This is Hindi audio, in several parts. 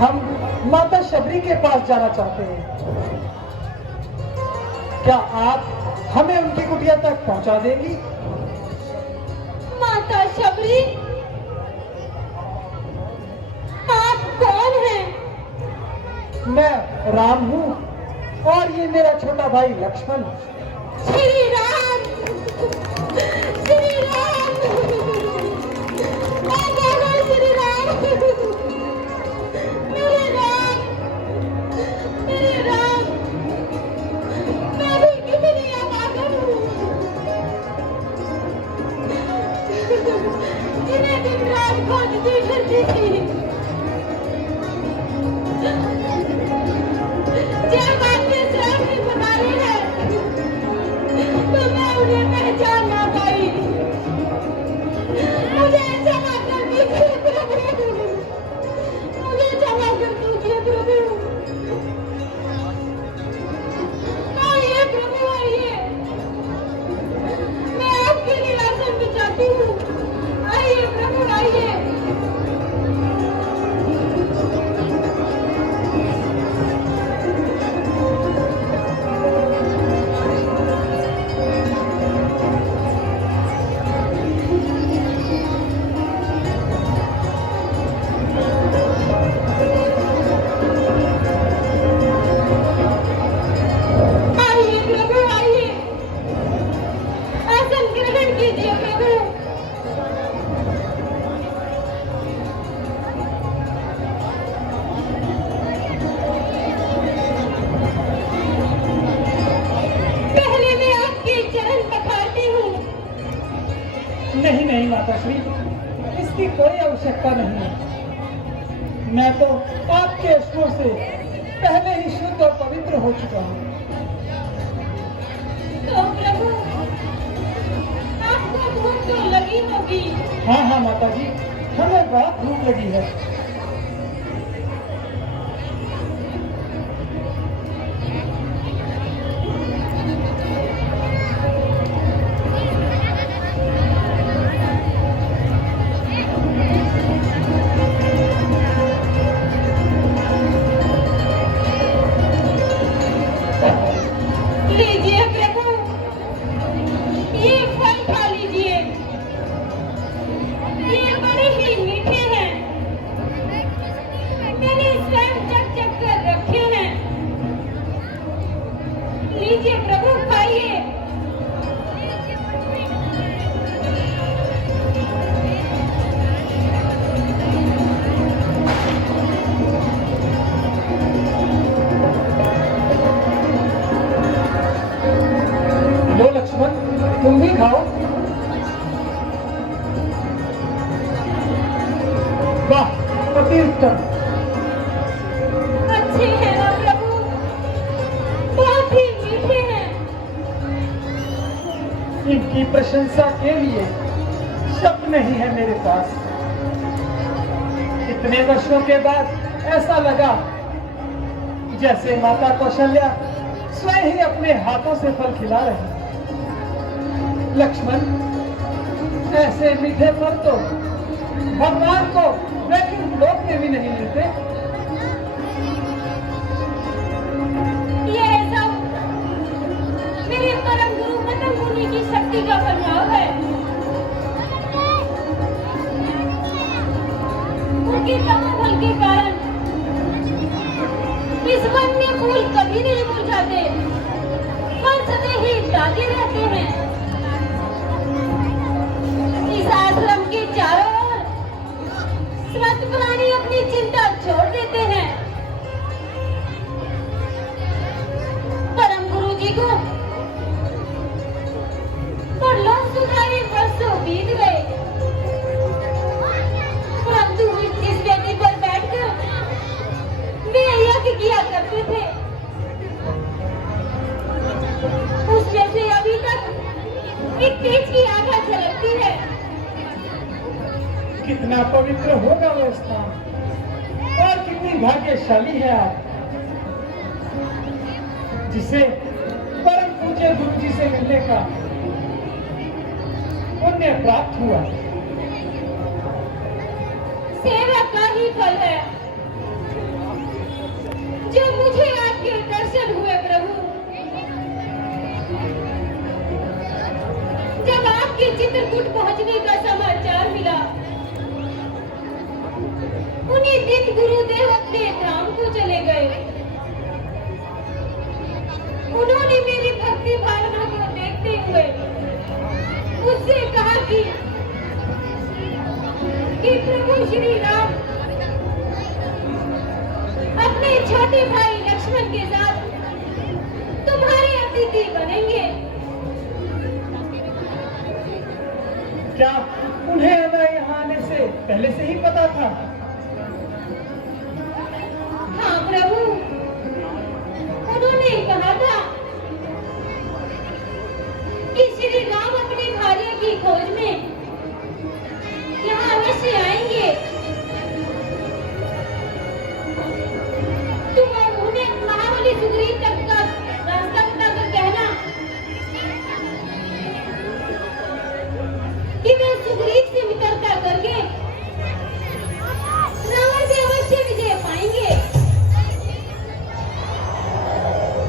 हम माता शबरी के पास जाना चाहते हैं। क्या आप हमें उनकी कुटिया तक पहुंचा देंगी? माता शबरी, आप कौन हैं? मैं राम हूँ और ये मेरा छोटा भाई लक्ष्मण। श्री राम, श्री राम, श्री राम, मेरे राम, मेरे राम, मैं भी कितनी अभागन हूँ, जिन्हें दिन रात खोजती फिरती थी। जब आपने स्वयं ही बुलाई है तो मैं उन्हें पहचान ना पाई। मुझे क्षमा कर दीजिए प्रभु, मुझे क्षमा कर दीजिए प्रभु। आइए प्रभु, आइए, मैं आपके निरासन में चाहती हूँ। आइए प्रभु, आइए। आइए प्रभु, आइए, आसन ग्रहण कीजिए प्रभु। पहले मैं आपके चरण पखारती हूँ। नहीं नहीं माता श्री, इसकी कोई आवश्यकता नहीं है। मैं तो आपके अश्रु से पहले ही शुद्ध और पवित्र हो चुका हूँ। तो प्रभु, आपको भूख तो लगी होगी। हाँ हाँ माता जी, हमें बहुत भूख लगी है। लीजिए प्रभु, ये फल खा लीजिए, ये बड़े ही मीठे हैं। मैंने स्वयं चख चख कर रखे हैं। लीजिए प्रभु, खाइए। लो लक्ष्मण, तुम भी खाओ। वाह, अति उत्तम। अच्छे हैं ना प्रभु, बहुत ही मीठे हैं। इनकी प्रशंसा के लिए शब्द नहीं है मेरे पास। इतने वर्षों के बाद ऐसा लगा जैसे माता कौशल्या स्वयं ही अपने हाथों से फल खिला रही है। लक्ष्मण, ऐसे मीठे फल तो भगवान को वैकुंठ लोक में भी नहीं मिलते। ये सब मेरे परम गुरु मतंग मुनि की शक्ति का प्रभाव है। उनके तपोबल के कारण इस वन में फूल कभी नहीं मुरझाते, फल सदैव ही ताजे रहते हैं। इस आश्रम के चारों ओर स्वस्थ प्राणी अपनी चिंता छोड़ देते हैं। परम गुरु जी को परलोक सुधारे वर्षों बीत गए, परंतु इस वेदी पर बैठकर वे यज्ञ किया करते थे। उसमें से अभी तक एक तेज की आभा झलकती है। कितना पवित्र होगा वो स्थान और कितनी भाग्यशाली है आप, जिसे परम पूज्य गुरु जी से मिलने का पुण्य प्राप्त हुआ। सेवा का ही फल है। चित्रकूट पहुंचने का समाचार मिला। उन्हीं दिन गुरुदेव अपने धाम को चले गए। उन्होंने मेरी भक्ति भावना को देखते हुए मुझसे कहा कि प्रभु श्री राम अपने छोटे भाई लक्ष्मण के साथ तुम्हारे अतिथि बनेंगे। क्या उन्हें हमें यहाँ आने से पहले से ही पता था? हाँ प्रभु, उन्होंने कहा था कि श्री राम अपने भार्य की खोज में यहाँ अवश्य आएंगे। तुम उन्हें महाबली सुग्रीव तक का रास्ता बताकर कहना कि वे सुग्रीव से मित्रता करके रावण से अवश्य विजय पाएंगे।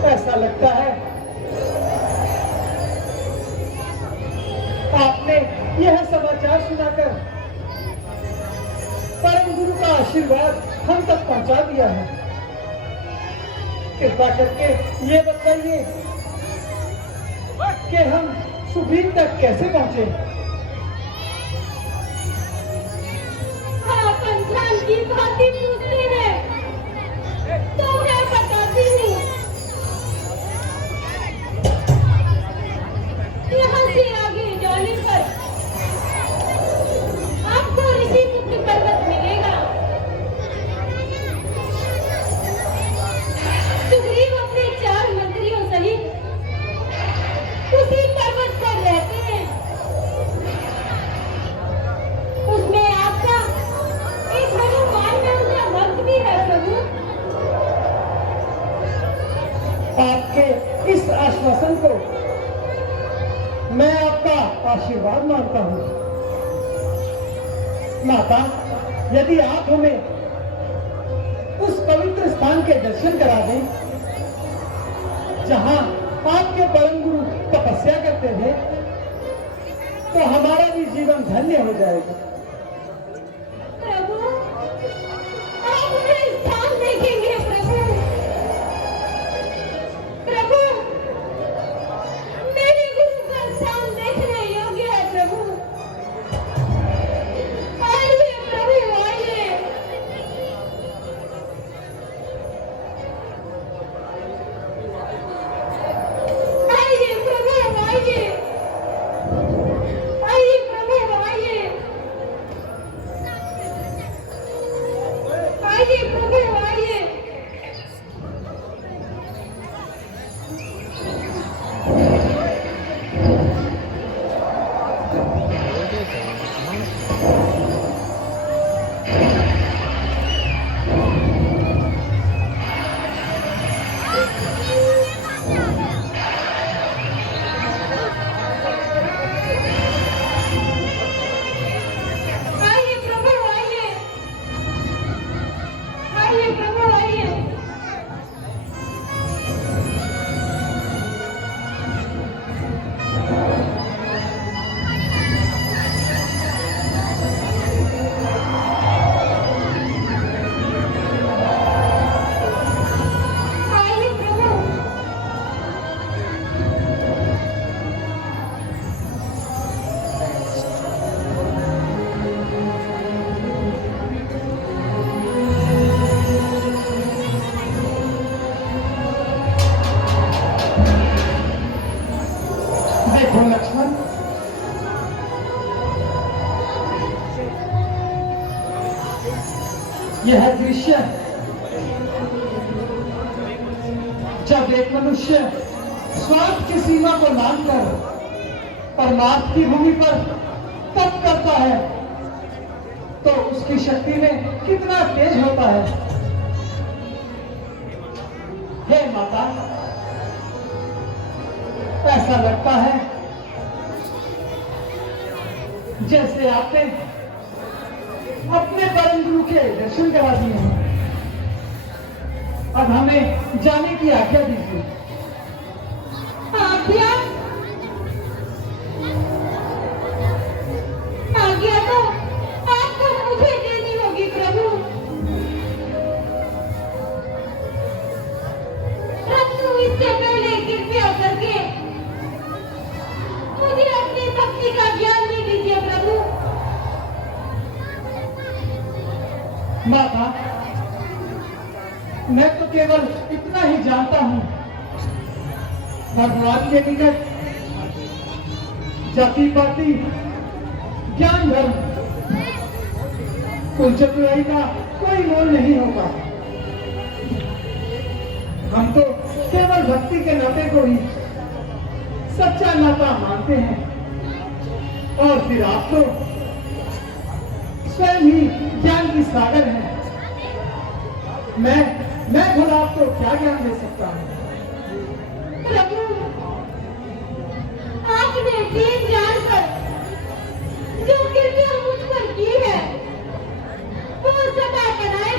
ऐसा लगता है आपने यह समाचार सुनाकर परम गुरु का आशीर्वाद हम तक पहुंचा दिया है। कृपा करके ये बताइए कि हम सुग्रीव तक कैसे पहुंचे? आप इंसान की भांति पूछते हैं तो मैं बताती हूँ। यहाँ से आगे जाने पर आपको ऋषिमुक्त पर्वत मिलेगा। सुग्रीव अपने 4 मंत्रियों सहित उसी पर्वत पर रहते हैं। उसमें आपका एक हनुमान नाम का भक्त भी है प्रभु। आपके इस आश्वासन को मैं आपका आशीर्वाद मानता हूँ। माता, यदि आप हमें उस पवित्र स्थान के दर्शन करा दें जहां आपके परम गुरु तपस्या करते थे, तो हमारा भी जीवन धन्य हो जाएगा। प्रभु, आप मुझे स्थान देखेंगे प्रभु। प्रभु, मेरे गुरु का स्थान देखने योग्य है प्रभु। आइए प्रभु, आइए। आइए प्रभु, आइए। आइए प्रभु, आइए। आइए प्रभु, आइए। आइए प्रभु, आइए। आइए प्रभु, आइए। आइए प्रभु। देखो लक्ष्मण, यह दृश्य जब एक मनुष्य स्वार्थ की सीमा को लांघकर परमार्थ की भूमि पर तप करता है तो उसकी शक्ति में कितना तेज होता है। हे माता, ऐसा लगता है जैसे आपने अपने परम गुरु के दर्शन करा दिए हैं। अब हमें जाने की आज्ञा दीजिए। आज्ञा? मैं तो केवल इतना ही जानता हूं, भगवान के निकट जाति पाति ज्ञान धर्म कुल चतुराई का कोई मोल नहीं होगा। हम तो केवल भक्ति के नाते को ही सच्चा नाता मानते हैं, और फिर आप तो स्वयं ही ज्ञान की सागर हैं। मैं खुद आपको क्या ज्ञान दे सकता हूं? प्रभु, आपने दीन जानकर जो कृपया मुझ पर की है वो सदा बनाए